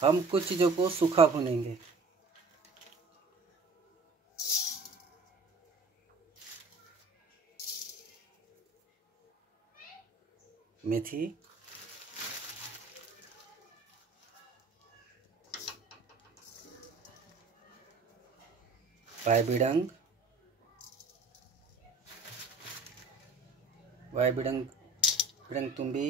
हम कुछ चीज़ों को सूखा भूनेंगे। मेथी, वायबिडंग, बिडंग तुम्बी,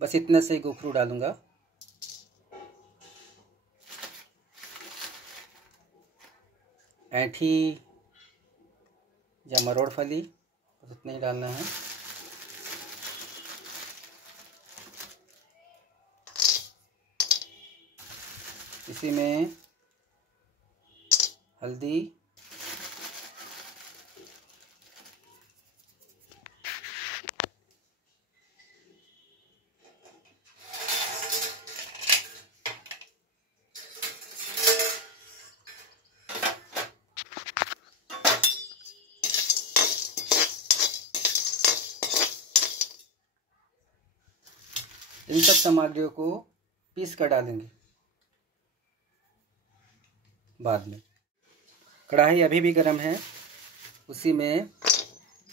बस इतना से ही गोखरू डालूंगा। ऐंठी या मरोड़ फली, बस इतना ही डालना है। इसी में हल्दी, इन सब सामग्रियों को पीस कर डालेंगे बाद में। कढ़ाई अभी भी गर्म है, उसी में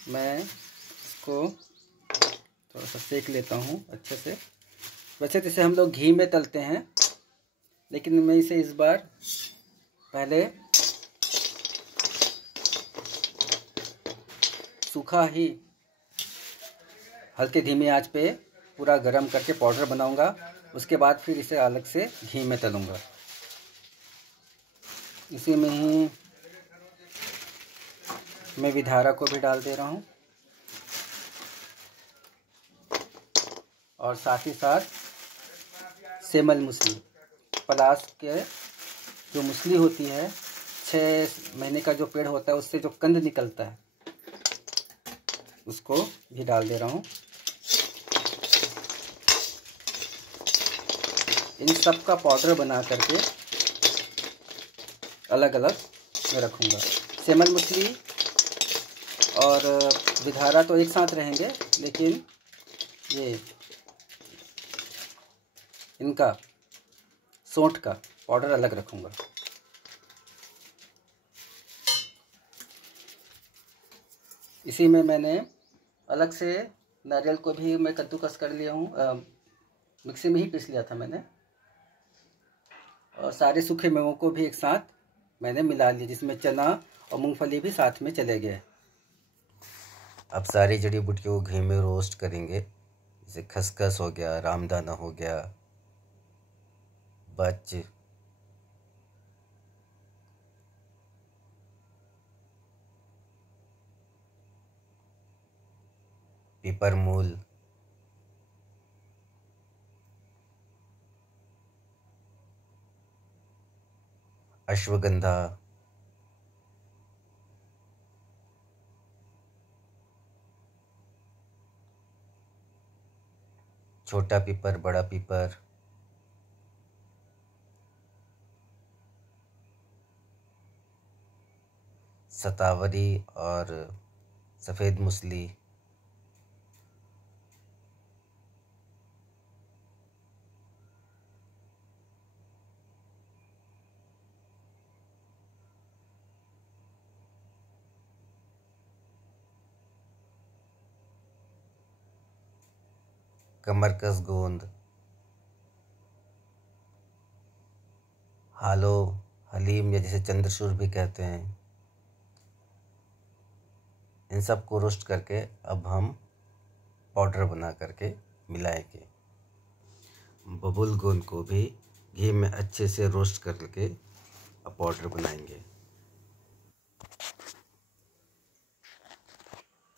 मैं इसको थोड़ा सा सेक लेता हूँ अच्छे से। वैसे तो इसे हम लोग घी में तलते हैं, लेकिन मैं इसे इस बार पहले सूखा ही हल्के धीमी आंच पे पूरा गरम करके पाउडर बनाऊंगा। उसके बाद फिर इसे अलग से घी में तलूंगा। इसी में ही मैं विधारा को भी डाल दे रहा हूँ, और साथ ही साथ सेमल मूसली, पलास के जो मूसली होती है, 6 महीने का जो पेड़ होता है उससे जो कंद निकलता है, उसको भी डाल दे रहा हूँ। इन सब का पाउडर बना करके अलग अलग मैं रखूँगा। सेमल मूसली और विधारा तो एक साथ रहेंगे, लेकिन ये इनका सौंठ का पाउडर अलग रखूँगा। इसी में मैंने अलग से नारियल को भी मैं कद्दूकस कर लिया हूँ, मिक्सी में ही पीस लिया था मैंने, और सारे सूखे मेवों को भी एक साथ मैंने मिला लिया, जिसमें चना और मूंगफली भी साथ में चले गए। अब सारी जड़ी बूटियों को घी में रोस्ट करेंगे। जैसे खसखस हो गया, रामदाना हो गया, बच, पीपरमूल, अश्वगंधा, छोटा पीपर, बड़ा पीपर, सतावरी और सफ़ेद मूसली, कमरकस गोंद, हालो, हलीम या जिसे चंद्रचूर भी कहते हैं, इन सब को रोस्ट करके अब हम पाउडर बना करके मिलाएंगे। बबुल गोंद को भी घी में अच्छे से रोस्ट करके अब पाउडर बनाएंगे।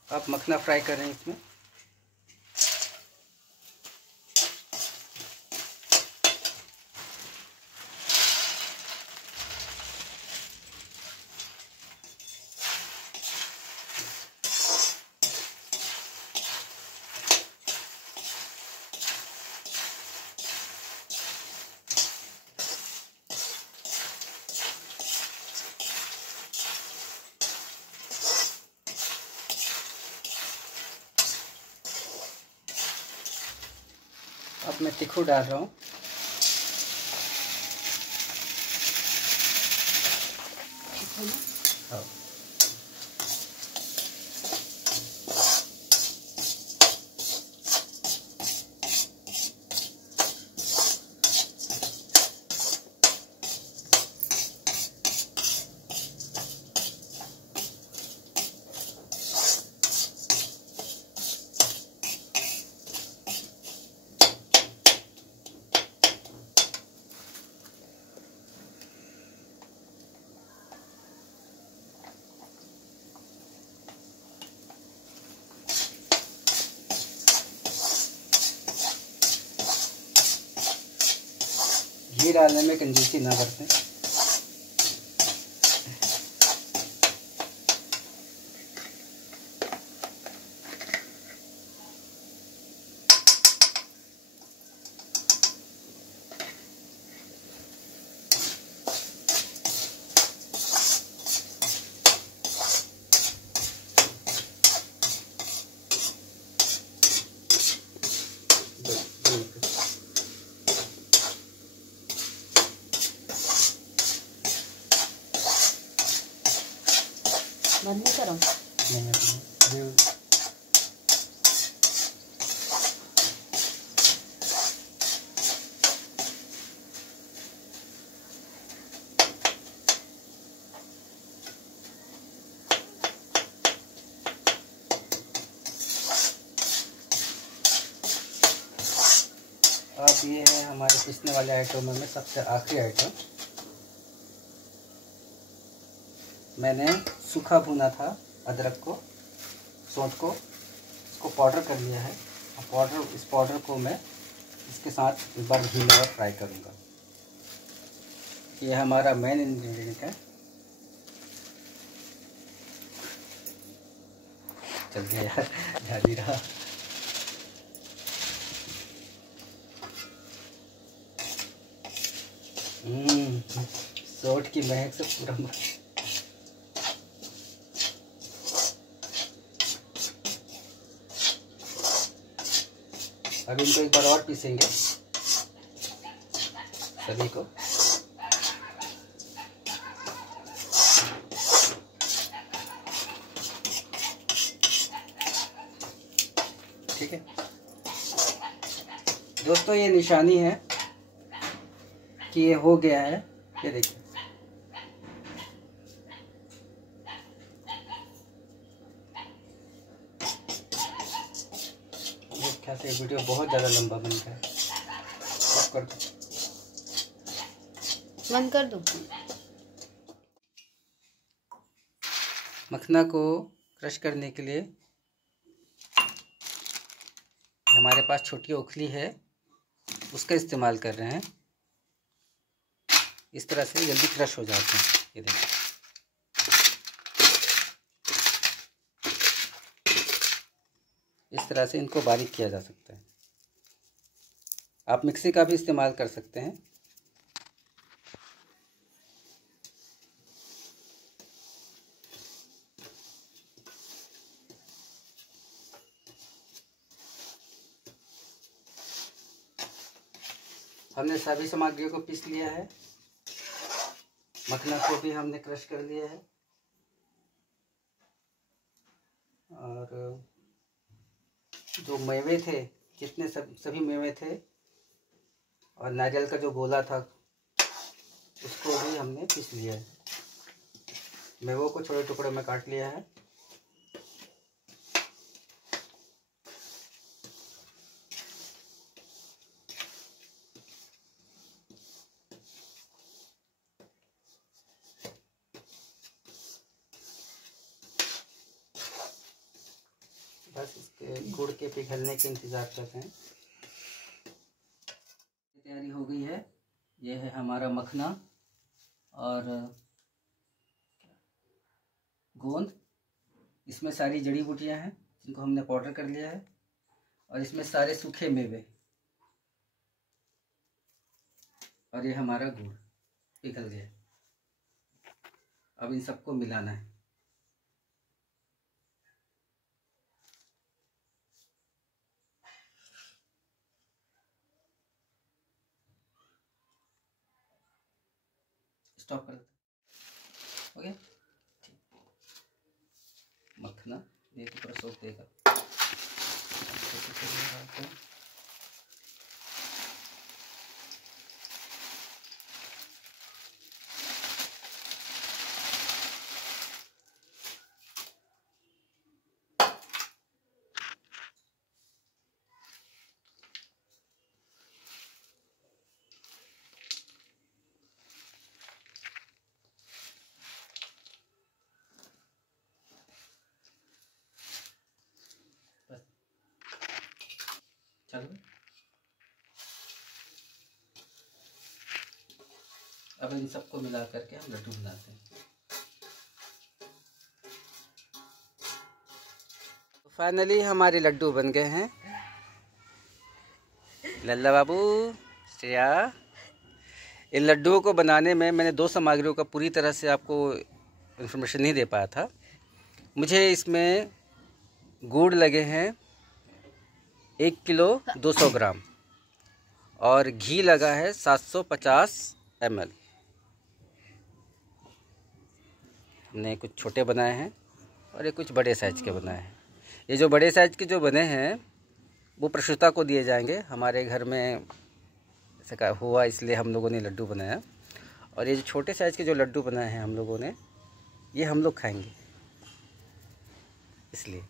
अब मखना फ्राई कर रहे हैं इसमें। अब मैं तीखू डाल रहा हूँ। हाँ। घी डालने में कंजूसी ना बरतें। बंद नहीं करो। अब ये है हमारे पीसने वाले आइटम में सबसे आखिरी आइटम। मैंने सूखा भुना था अदरक को, सौंठ को, इसको पाउडर कर लिया है। इस पाउडर को मैं इसके साथ एक बार घी में फ्राई करूँगा। ये हमारा मेन इंग्रेडिएंट है। चल गया यार, ध्यान ही रहा। सौंठ की महक से पूरा अब इनको एक बार और पीसेंगे सभी को। ठीक है दोस्तों, ये निशानी है कि ये हो गया है। ये देखिए, ख्याल से वीडियो बहुत ज़्यादा लंबा बन गया है। कर दो, बंद कर दो। मखना को क्रश करने के लिए हमारे पास छोटी ओखली है, उसका इस्तेमाल कर रहे हैं। इस तरह से जल्दी क्रश हो जाते हैं। ये देखिए, इस तरह से इनको बारीक किया जा सकता है। आप मिक्सी का भी इस्तेमाल कर सकते हैं। हमने सभी सामग्रियों को पीस लिया है। मखना को भी हमने क्रश कर लिया है और जो मेवे थे, जितने सभी मेवे थे और नारियल का जो गोला था, उसको भी हमने पीस लिया है। मेवों को छोटे टुकड़ों में काट लिया है। बस इसके गुड़ के पिघलने के इंतज़ार करते हैं। तैयारी हो गई है। ये है हमारा मखना और गोंद। इसमें सारी जड़ी बूटियां हैं जिनको हमने पाउडर कर लिया है और इसमें सारे सूखे मेवे और ये हमारा गुड़ पिघल गया। अब इन सबको मिलाना है। स्टॉप कर देते। हो गया। मखना ये तो पूरा सोख देगा। चलो अब इन सबको मिला करके हम लड्डू बनाते हैं। फाइनली हमारे लड्डू बन गए हैं। लल्ला बाबू, श्रेया, इन लड्डुओं को बनाने में मैंने 2 सामग्रियों का पूरी तरह से आपको इन्फॉर्मेशन नहीं दे पाया था। मुझे इसमें गुड़ लगे हैं 1 किलो 200 ग्राम और घी लगा है 750 ml। हमने कुछ छोटे बनाए हैं और ये कुछ बड़े साइज़ के बनाए हैं। ये जो बड़े साइज़ के जो बने हैं वो प्रसूता को दिए जाएंगे। हमारे घर में ऐसा हुआ इसलिए हम लोगों ने लड्डू बनाया। और ये जो छोटे साइज़ के जो लड्डू बनाए हैं हम लोगों ने, ये हम लोग खाएंगे। इसलिए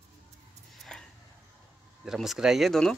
ज़रा मुस्कुराइए दोनों।